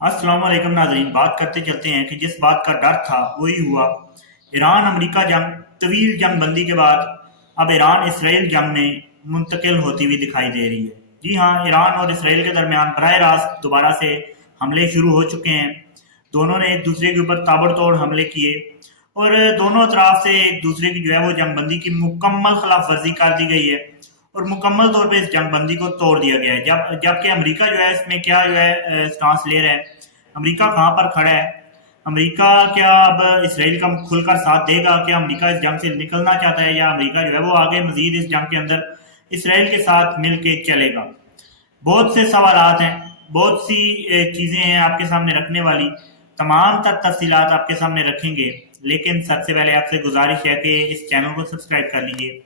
अस्सलाम वालेकुम नाज़रीन। बात करते चलते हैं कि जिस बात का डर था वही हुआ। ईरान अमेरिका जंग, तवील जंग बंदी के बाद अब ईरान इसराइल जंग में मुंतकिल होती हुई दिखाई दे रही है। जी हाँ, ईरान और इसराइल के दरमियान बरह रास्त दोबारा से हमले शुरू हो चुके हैं। दोनों ने एक दूसरे के ऊपर ताबड़तोड़ हमले किए और दोनों तरफ से एक दूसरे की जो है वो जंग बंदी की मुकम्मल खिलाफ वर्जी कर दी गई है और मुकम्मल तौर पे इस जंग बंदी को तोड़ दिया गया है। जबकि अमेरिका जो है इसमें क्या जो है स्टांस ले रहा है, अमेरिका कहाँ पर खड़ा है। अमेरिका क्या अब इसराइल का खुलकर साथ देगा? क्या अमेरिका इस जंग से निकलना चाहता है या अमेरिका जो है वो आगे मजीद इस जंग के अंदर इसराइल के साथ मिल के चलेगा? बहुत से सवालात हैं, बहुत सी चीज़ें हैं आपके सामने रखने वाली। तमाम तर तफसीलात आपके सामने रखेंगे, लेकिन सबसे पहले आपसे गुजारिश है कि इस चैनल को सब्सक्राइब कर लीजिए,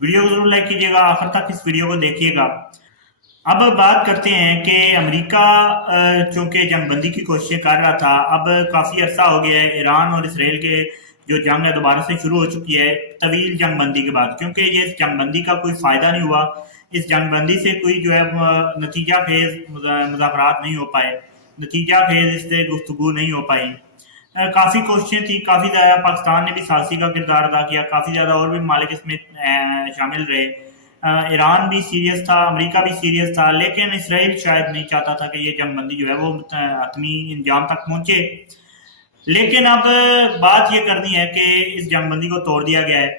वीडियो को जरूर लाइक कीजिएगा, आखिर तक इस वीडियो को देखिएगा। अब बात करते हैं कि अमेरिका चूंकि जंगबंदी की कोशिशें कर रहा था, अब काफ़ी अरसा हो गया है ईरान और इसराइल के जो जंग है दोबारा से शुरू हो चुकी है तवील जंगबंदी के बाद। क्योंकि ये इस जंगबंदी का कोई फ़ायदा नहीं हुआ, इस जंगबंदी से कोई जो है नतीजा खेज मुज़ाकरात नहीं हो पाए, नतीजा खेज इससे गुफ्तगू नहीं हो पाई। काफ़ी कोशिशें थी, काफ़ी ज़्यादा पाकिस्तान ने भी साहसी का किरदार अदा किया, काफ़ी ज़्यादा और भी ममालिक इसमें शामिल रहे। ईरान भी सीरियस था, अमेरिका भी सीरियस था, लेकिन इसराइल शायद नहीं चाहता था कि ये जंगबंदी जो है वो हतमी इंजाम तक पहुंचे। लेकिन अब बात ये करनी है कि इस जंगबंदी को तोड़ दिया गया है।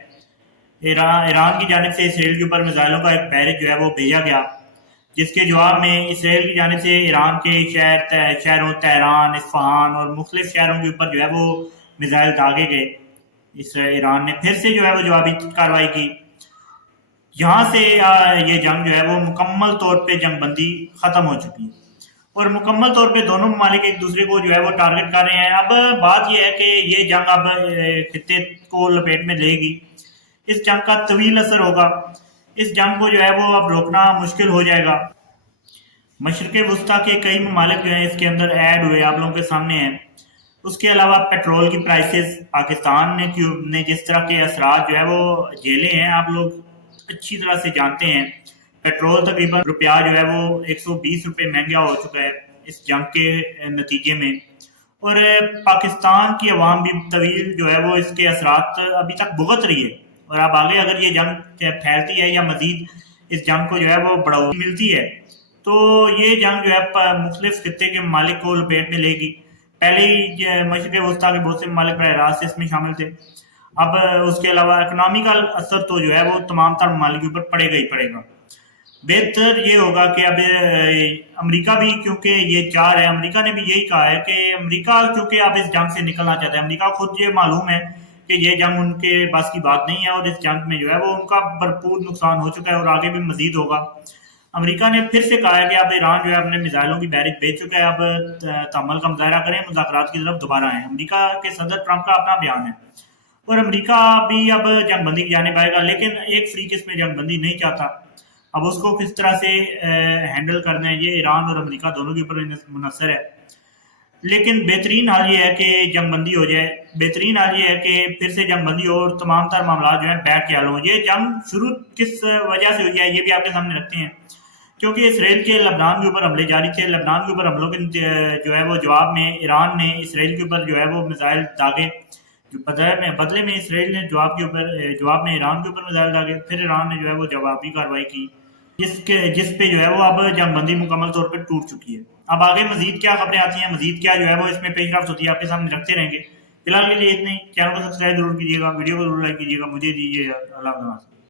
ईरान की जानिब से इसराइल के ऊपर मिसाइलों का एक बैरज जो है वो भेजा गया, जिसके जवाब में इसराइल की जानिब से ईरान के शहरों तेहरान, इस्फहान और मुख्तलिफ शहरों के ऊपर जो है वो मिसाइल दागे गए। ईरान ने फिर से जो है वो जवाबी कार्रवाई की। यहाँ से ये जंग जो है वो मुकम्मल तौर पे जंगबंदी ख़त्म हो चुकी है और मुकम्मल तौर पे दोनों ममालिक एक दूसरे को जो है वो टारगेट कर रहे हैं। अब बात यह है कि ये जंग अब खित्ते को लपेट में लेगी, इस जंग का तवील असर होगा, इस जंग को जो है वो अब रोकना मुश्किल हो जाएगा। मशरक़ वस्ता के कई ममालिक जो हैं इसके अंदर ऐड हुए, आप लोगों के सामने हैं। उसके अलावा पेट्रोल की प्राइसेस, पाकिस्तान ने जिस तरह के असरात जो है वो झेले हैं, आप लोग अच्छी तरह से जानते हैं। पेट्रोल तकरीबन रुपया जो है वो 120 रुपये महंगा हो चुका है इस जंग के नतीजे में। और पाकिस्तान की अवाम भी तवील जो है वो इसके असरात अभी तक भुगत रही है और अब आगे अगर ये जंग फैलती है या मजीद इस जंग को जो है वो बढ़ोतरी मिलती है तो ये जंग जो है मुख्तलिफ खित्ते के ममालिक को लपेट में लेगी। पहले ही मशरक़ वस्ता के बहुत से ममालिक बरह रास्त इसमें शामिल थे। अब उसके अलावा इकोनॉमिकल असर तो जो है वो तमाम तर ममालिक के ऊपर पड़ेगा ही पड़ेगा। बेहतर ये होगा कि अब अमेरिका भी, क्योंकि ये चार है, अमेरिका ने भी यही कहा है कि अमेरिका क्योंकि अब इस जंग से निकलना चाहता है, अमेरिका खुद ये मालूम है कि ये जंग उनके बस की बात नहीं है और इस जंग में जो है वो उनका भरपूर नुकसान हो चुका है और आगे भी मजीद होगा। अमेरिका ने फिर से कहा है कि अब ईरान जो है अपने मिसाइलों की बैरिज भेज चुका है, अब तहम्मुल का मुजाहरा करें, मुज़ाकरात की तरफ दोबारा आए। अमेरिका के सदर ट्रंप का अपना बयान है और अमेरिका भी अब जंगबंदी की जानिब आएगा, लेकिन एक फ्रीक इसमें जंगबंदी नहीं चाहता। अब उसको किस तरह से हैंडल करना है ये ईरान और अमेरिका दोनों के ऊपर मुनसर है। लेकिन बेहतरीन हाल ये है कि जंगबंदी हो जाए, बेहतरीन हाल ये है कि फिर से जंगबंदी हो और तमाम तर मामला जो है बैठ के हल हो। ये जंग शुरू किस वजह से हुई है ये भी आपके सामने रखते हैं। क्योंकि इसराइल के लबनान के ऊपर हमले जारी थे, लबनान के ऊपर हमलों के जो है वो जवाब में ईरान ने इसराइल के ऊपर जो है वो मिसाइल दागे। बदले में इसराइल ने जवाब में ईरान के ऊपर मिसाइल दागे, फिर ईरान ने जो है वो जवाबी कार्रवाई की, जिस पे जो है वो अब जंगबंदी मुकम्मल तौर पर टूट चुकी है। अब आगे मजीद क्या खबरें आती हैं, मजीद क्या जो है वो इसमें पेशरफ्त होती है, आपके सामने रखते रहेंगे। फिलहाल के लिए इतना ही। चैनल को सब्सक्राइब जरूर कीजिएगा, वीडियो को जरूर लाइक कीजिएगा। मुझे दीजिए अल्लाह हाफ़िज़।